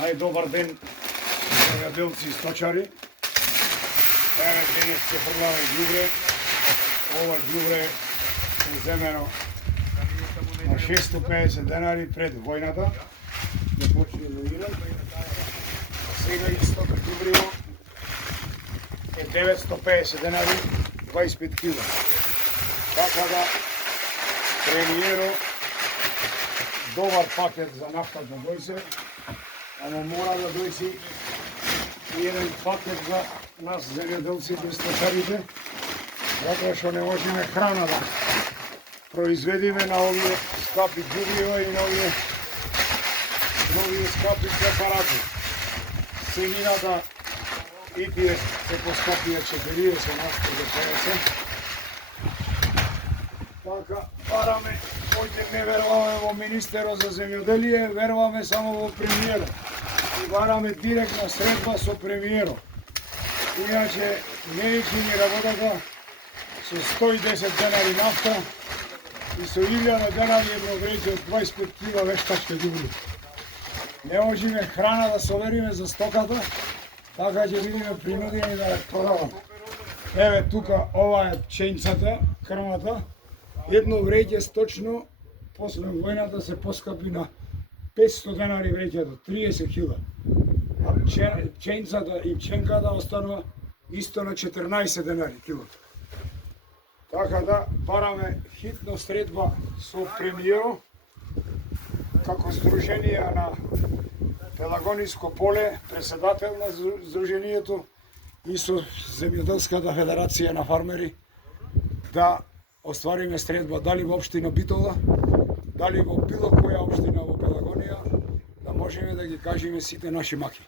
Добар ден, земјоделци и сточари. Еве денес ќе фрламе ѓубре. Ова ѓубре е земено на 650 денари пред војната. Не почне да игра. Сега истото ѓубриво е 950 денари, 25 кила. Така да премиеро добар пакет за нафта да дојде. Ама мора да дојде и еден пакет за нас земјоделците и сточарите, затоа што не можеме храна да произведиме на овие скапи ѓубрива и на овие скапи препарати. Сегината и тие се поскапија 40 насто за ПВС. Така, бараме, којте не веруваме во министерот за земјоделие, веруваме само во премиерот. И бараме директна средба со премиерот. Иначе не ни работата со 110 денари нафта и со 1000 денари едно вреќе од 25 кила вештачки ѓубри. Не можеме храна да совериме за стоката, така ќе бидеме принудени да ја продаваме. Еве тука, ова е пчењцата, крмата. Едно вреќе сточно после војната се поскапи на 500 денари вреќето, 30 кила. А пчењцата и пченката останува исто на 14 денари килото. Така да бараме хитно средба со премиерот, како Сдружение на Пелагониско поле, председател на Сдруженијето и со Земјоделската федерација на фармери, да оствариме средба дали во општина Битола, дали во било која општина во Пелагонија, да можеме да ги кажеме сите наши маки.